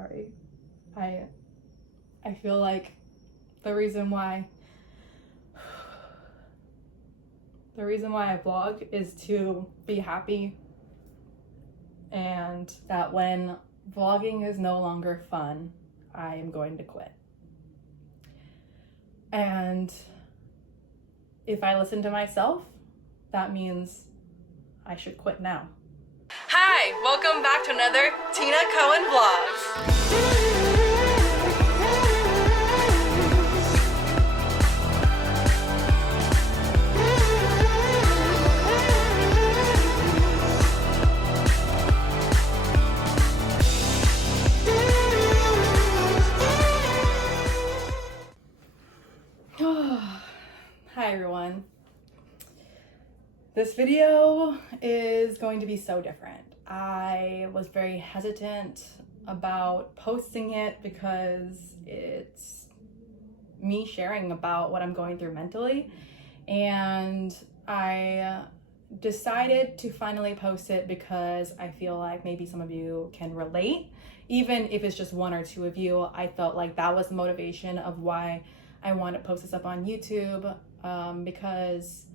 sorry. I feel like the reason why I vlog is to be happy, and that when vlogging is no longer fun, I am going to quit. And if I listen to myself, that means I should quit now. Hi, welcome back to another Tina Cohen Vlogs. Hi everyone. This video is going to be so different. I was very hesitant about posting it because it's me sharing about what I'm going through mentally, and I decided to finally post it because I feel like maybe some of you can relate. Even if it's just one or two of you, I felt like that was the motivation of why I want to post this up on YouTube, because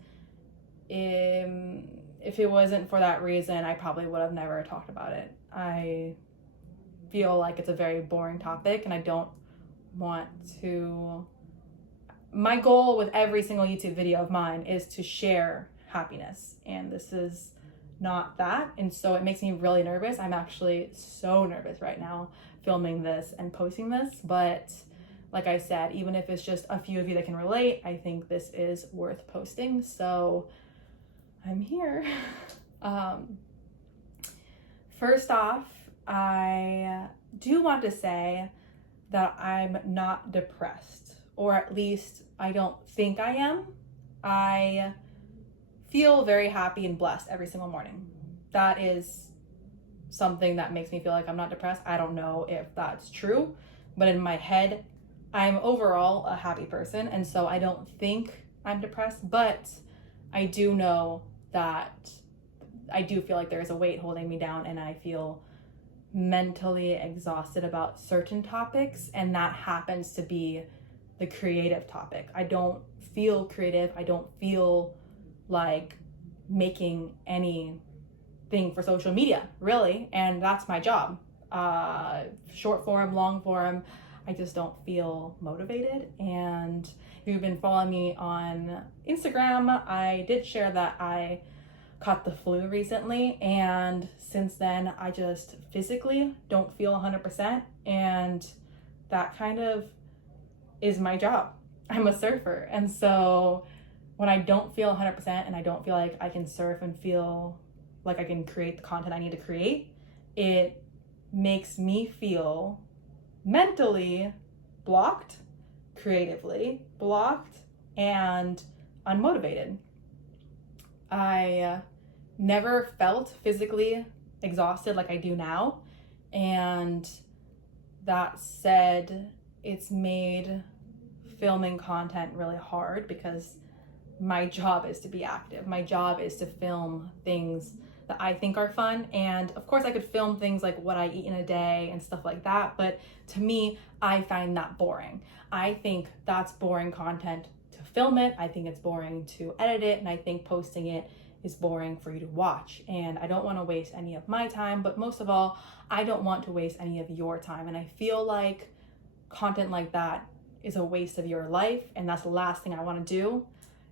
if it wasn't for that reason, I probably would have never talked about it. I feel like it's a very boring topic, and I don't want to... My goal with every single YouTube video of mine is to share happiness, and this is not that, and so it makes me really nervous. I'm actually so nervous right now filming this and posting this, but like I said, even if it's just a few of you that can relate, I think this is worth posting, so I'm here. First off, I do want to say that I'm not depressed, or at least I don't think I am. I feel very happy and blessed every single morning. That is something that makes me feel like I'm not depressed. I don't know if that's true, but in my head, I'm overall a happy person, and so I don't think I'm depressed, but I do know that I do feel like there's a weight holding me down, and I feel mentally exhausted about certain topics, and that happens to be the creative topic. I don't feel creative. I don't feel like making anything for social media, really, and that's my job. Short form, long form, I just don't feel motivated. And if you've been following me on Instagram, I did share that I caught the flu recently, and since then I just physically don't feel 100%, and that kind of is my job. I'm a surfer, and so when I don't feel 100% and I don't feel like I can surf and feel like I can create the content I need to create, it makes me feel mentally blocked, creatively blocked, and unmotivated. I never felt physically exhausted like I do now, and that said, it's made filming content really hard because my job is to be active. My job is to film things that I think are fun, and of course I could film things like what I eat in a day and stuff like that, but to me, I find that boring. I think that's boring content to film it. I think it's boring to edit it, and I think posting it is boring for you to watch, and I don't want to waste any of my time, but most of all, I don't want to waste any of your time, and I feel like content like that is a waste of your life, and that's the last thing I want to do,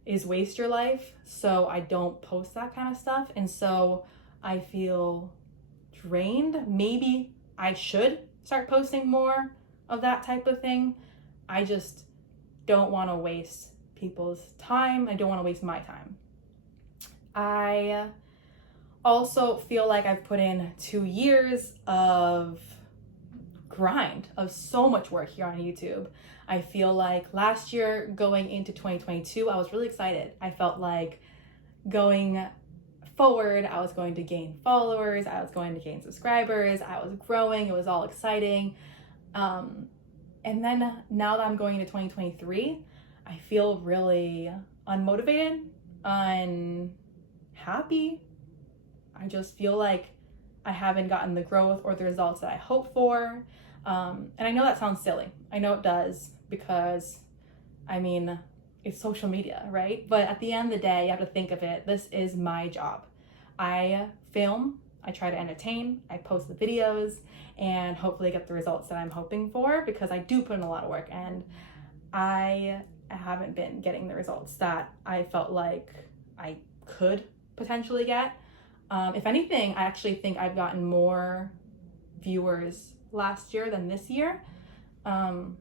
is waste your life. So I don't post that kind of stuff, and so I feel drained. Maybe I should start posting more of that type of thing. I just don't want to waste people's time. I don't want to waste my time. I also feel like I've put in 2 years of grind, of so much work here on YouTube. I feel like last year going into 2022, I was really excited. I felt like going forward, I was going to gain followers, I was going to gain subscribers, I was growing, it was all exciting. And then now that I'm going into 2023, I feel really unmotivated, unhappy. I just feel like I haven't gotten the growth or the results that I hoped for. And I know that sounds silly. I know it does, because I mean, it's social media, right? But at the end of the day, you have to think of it. This is my job. I film, I try to entertain, I post the videos, and hopefully get the results that I'm hoping for, because I do put in a lot of work, and I haven't been getting the results that I felt like I could potentially get. If anything, I actually think I've gotten more viewers last year than this year. And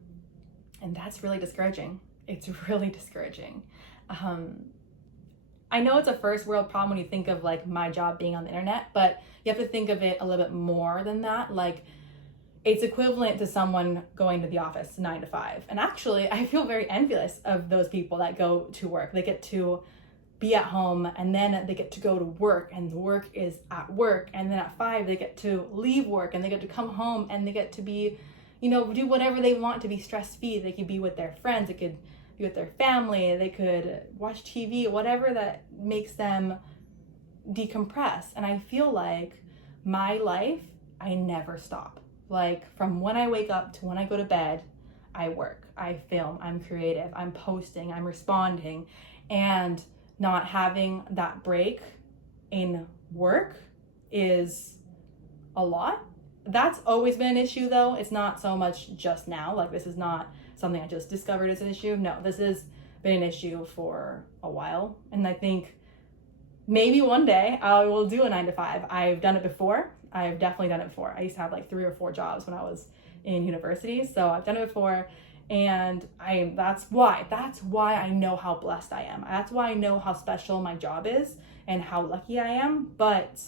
that's really discouraging. It's really discouraging. I know it's a first world problem when you think of like my job being on the internet, but you have to think of it a little bit more than that. Like, it's equivalent to someone going to the office 9 to 5. And actually, I feel very envious of those people that go to work. They get to be at home, and then they get to go to work, and the work is at work. And then at 5, they get to leave work, and they get to come home, and they get to be, do whatever they want to be stress-free. They could be with their friends. They could be with their family. They could watch TV, whatever that makes them decompress. And I feel like my life, I never stop. Like, from when I wake up to when I go to bed, I work, I film, I'm creative, I'm posting, I'm responding, and not having that break in work is a lot. That's always been an issue, though. It's not so much just now. Like, this is not something I just discovered as an issue. No, this has been an issue for a while. And I think maybe one day I will do a 9 to 5. I've done it before. I've definitely done it before. I used to have like 3 or 4 jobs when I was in university. So I've done it before. And that's why I know how blessed I am. That's why I know how special my job is and how lucky I am. But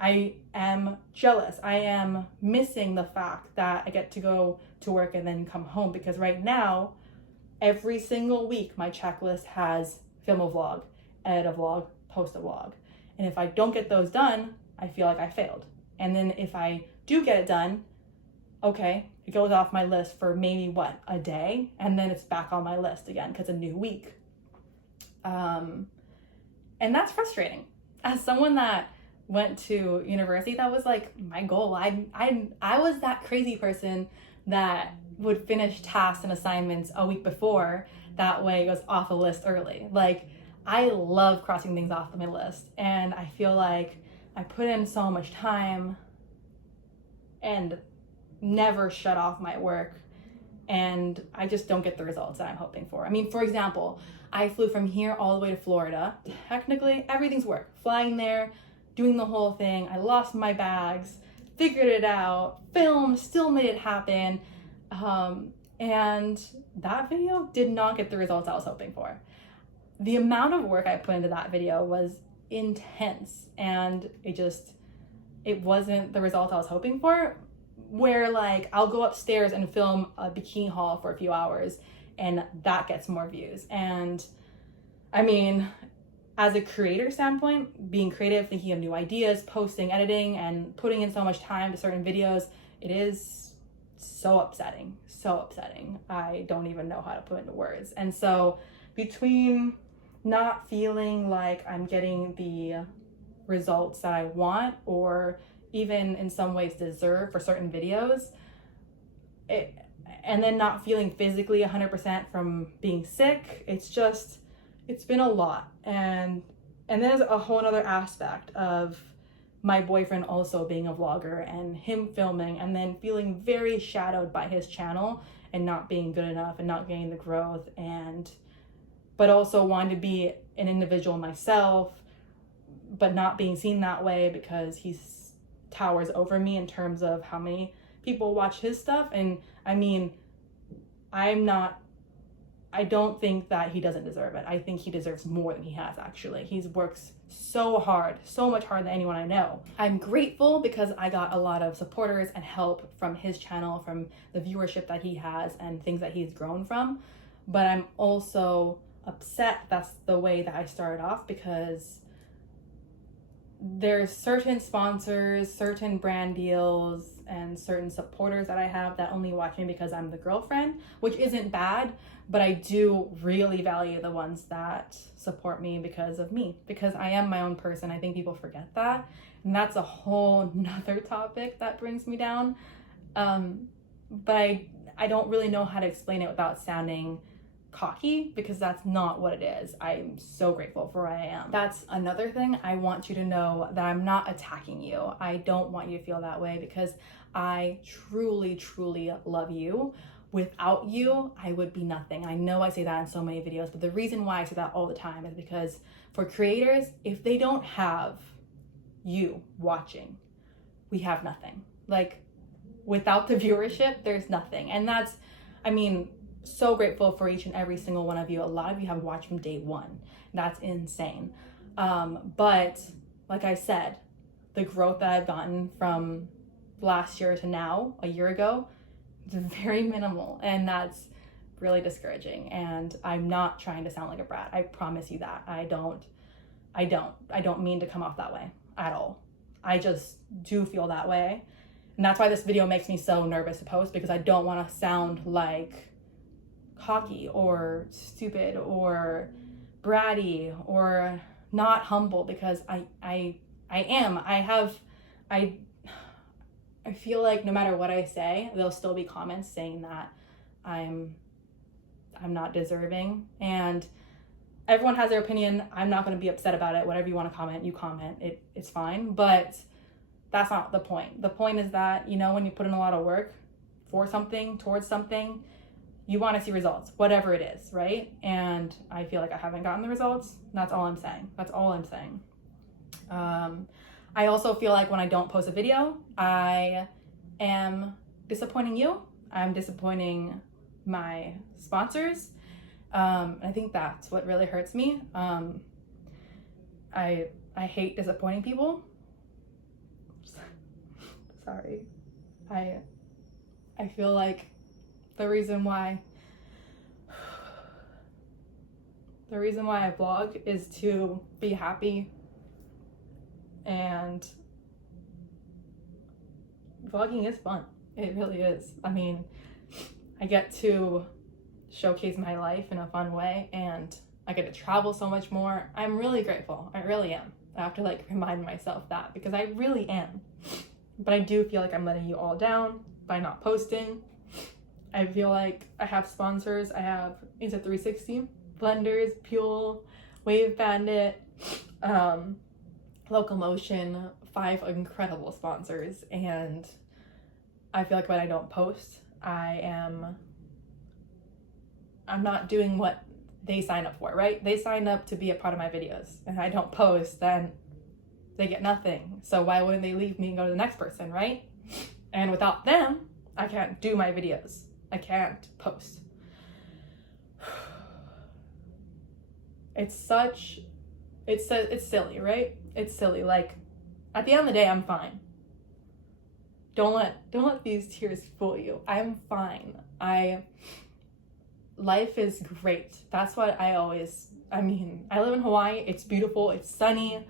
I am jealous. I am missing the fact that I get to go to work and then come home, because right now, every single week, my checklist has film a vlog, edit a vlog, post a vlog. And if I don't get those done, I feel like I failed. And then if I do get it done, okay, it goes off my list for maybe a day, and then it's back on my list again because a new week. And that's frustrating. As someone that went to university, that was like my goal. I was that crazy person that would finish tasks and assignments a week before. That way it was off the list early. Like, I love crossing things off my list, and I feel like I put in so much time and never shut off my work, and I just don't get the results that I'm hoping for. I mean, for example, I flew from here all the way to Florida. Technically, everything's work. Flying there, doing the whole thing. I lost my bags, figured it out, filmed, still made it happen. And that video did not get the results I was hoping for. The amount of work I put into that video was intense, and it wasn't the result I was hoping for, where like I'll go upstairs and film a bikini haul for a few hours and that gets more views. And I mean, as a creator standpoint, being creative, thinking of new ideas, posting, editing, and putting in so much time to certain videos, it is so upsetting. I don't even know how to put into words. And so between not feeling like I'm getting the results that I want, or even in some ways deserve for certain videos, and then not feeling physically 100% from being sick, it's been a lot. And there's a whole other aspect of my boyfriend also being a vlogger and him filming, and then feeling very shadowed by his channel and not being good enough and not getting the growth, but also wanting to be an individual myself, but not being seen that way because he towers over me in terms of how many people watch his stuff. And I mean, I don't think that he doesn't deserve it. I think he deserves more than he has, actually. He works so hard, so much harder than anyone I know. I'm grateful because I got a lot of supporters and help from his channel, from the viewership that he has and things that he's grown from. But I'm also upset that's the way that I started off, because there's certain sponsors, certain brand deals, and certain supporters that I have that only watch me because I'm the girlfriend, which isn't bad, but I do really value the ones that support me because of me, because I am my own person. I think people forget that, and that's a whole nother topic that brings me down. But I don't really know how to explain it without sounding cocky, because that's not what it is. I'm so grateful for where I am. That's another thing. I want you to know that I'm not attacking you. I don't want you to feel that way, because I truly, truly love you. Without you, I would be nothing. I know I say that in so many videos, but the reason why I say that all the time is because for creators, if they don't have you watching, we have nothing. Like, without the viewership, there's nothing. And that's, I mean, so grateful for each and every single one of you. A lot of you have watched from day one. That's insane. But like I said, the growth that I've gotten from last year to now, a year ago, is very minimal, and that's really discouraging. And I'm not trying to sound like a brat. I promise you that. I don't mean to come off that way at all. I just do feel that way. And that's why this video makes me so nervous to post, because I don't want to sound like cocky or stupid or bratty or not humble, because I am. I feel like no matter what I say, there'll still be comments saying that I'm not deserving, and everyone has their opinion. I'm not going to be upset about it. Whatever you want to comment, you comment. It's fine, but that's not the point. The point is that, you know, when you put in a lot of work for something, towards something, you want to see results, whatever it is, right? And I feel like I haven't gotten the results. That's all I'm saying. That's all I'm saying. I also feel like when I don't post a video, I am disappointing you. I'm disappointing my sponsors. I think that's what really hurts me. I hate disappointing people. Sorry. I feel like the reason why I vlog is to be happy, and vlogging is fun. It really is. I mean, I get to showcase my life in a fun way, and I get to travel so much more. I'm really grateful. I really am. I have to like remind myself that, because I really am. But I do feel like I'm letting you all down by not posting. I feel like I have sponsors. I have Insta360, Blenders, Buell, Bandit, Locomotion, 5 incredible sponsors, and I feel like when I don't post, I'm not doing what they sign up for, right? They sign up to be a part of my videos, and I don't post, then they get nothing. So why wouldn't they leave me and go to the next person, right? And without them, I can't do my videos. I can't post. It's silly, right? It's silly. Like, at the end of the day, I'm fine. Don't let these tears fool you. I'm fine. Life is great. That's what I mean, I live in Hawaii. It's beautiful. It's sunny.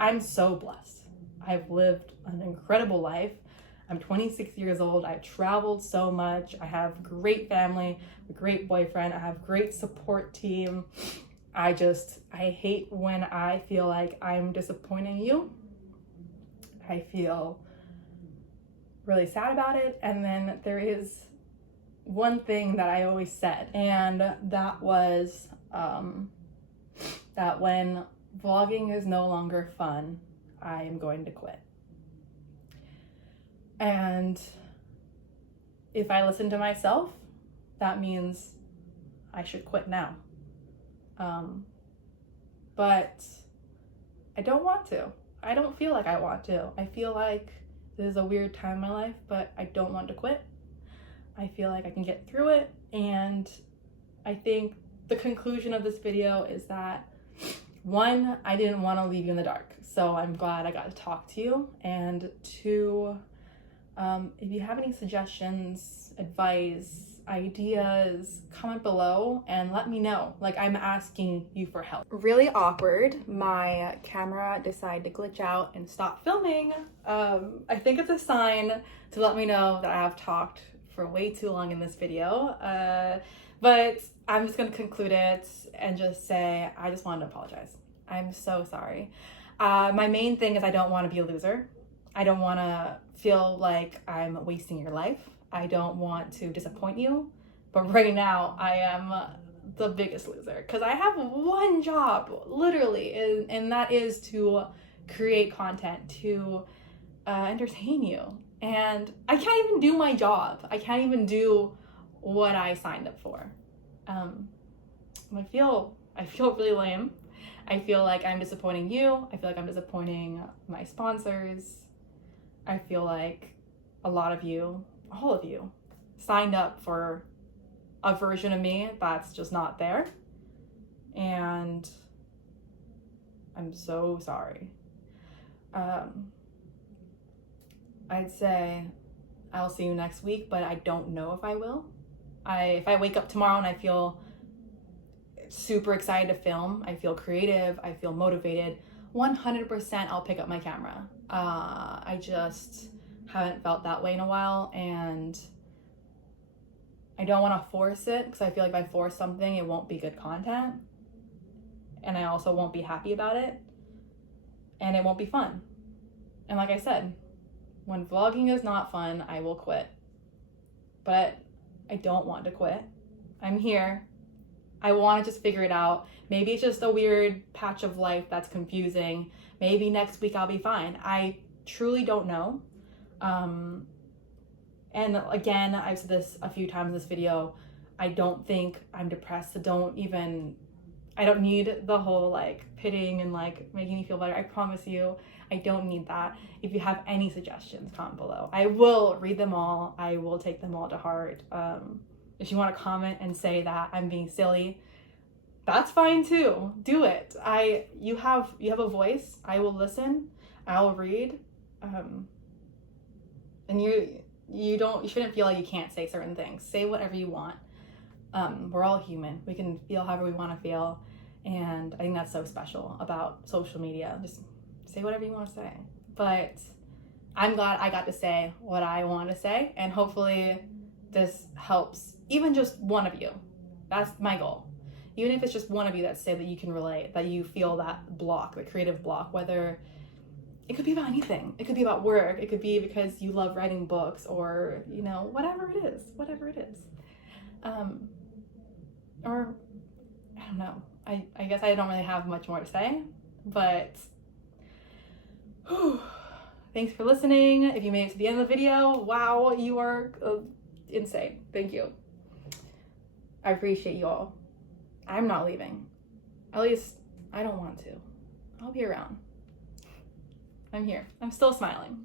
I'm so blessed. I've lived an incredible life. I'm 26 years old. I've traveled so much. I have great family, a great boyfriend. I have great support team. I hate when I feel like I'm disappointing you. I feel really sad about it. And then there is one thing that I always said, and that was that when vlogging is no longer fun, I am going to quit. And if I listen to myself, that means I should quit now. But I don't want to. I don't feel like I want to. I feel like this is a weird time in my life, but I don't want to quit. I feel like I can get through it. And I think the conclusion of this video is that, one, I didn't want to leave you in the dark. So I'm glad I got to talk to you. And two, if you have any suggestions, advice, ideas, comment below and let me know. Like, I'm asking you for help. Really awkward. My camera decided to glitch out and stop filming. I think it's a sign to let me know that I have talked for way too long in this video. But I'm just gonna conclude it and just say, I just wanted to apologize. I'm so sorry. My main thing is I don't want to be a loser. I don't want to feel like I'm wasting your life. I don't want to disappoint you. But right now, I am the biggest loser because I have one job, literally, and that is to create content, to entertain you. And I can't even do my job. I can't even do what I signed up for. I feel really lame. I feel like I'm disappointing you. I feel like I'm disappointing my sponsors. I feel like a lot of you, all of you, signed up for a version of me that's just not there. And I'm so sorry. I'd say I'll see you next week, but I don't know if I will. If I wake up tomorrow and I feel super excited to film, I feel creative, I feel motivated, 100% I'll pick up my camera. I just haven't felt that way in a while, and I don't want to force it because I feel like if I force something, it won't be good content, and I also won't be happy about it, and it won't be fun. And like I said, when vlogging is not fun, I will quit. But I don't want to quit. I'm here. I want to just figure it out. Maybe it's just a weird patch of life that's confusing. Maybe next week I'll be fine. I truly don't know. And again, I've said this a few times in this video, I don't think I'm depressed. So I don't need the whole like pitying and like making me feel better. I promise you, I don't need that. If you have any suggestions, comment below. I will read them all. I will take them all to heart. If you want to comment and say that I'm being silly, that's fine too. Do it. You have a voice. I will listen. I will read. And you shouldn't feel like you can't say certain things. Say whatever you want. We're all human. We can feel however we want to feel. And I think that's so special about social media. Just say whatever you want to say. But I'm glad I got to say what I want to say. And hopefully this helps even just one of you. That's my goal. Even if it's just one of you that say that you can relate, that you feel that block, the creative block, whether it could be about anything. It could be about work. It could be because you love writing books or, whatever it is. Or I don't know. I guess I don't really have much more to say, but thanks for listening. If you made it to the end of the video, wow, you are insane. Thank you. I appreciate you all. I'm not leaving. At least I don't want to. I'll be around. I'm here. I'm still smiling.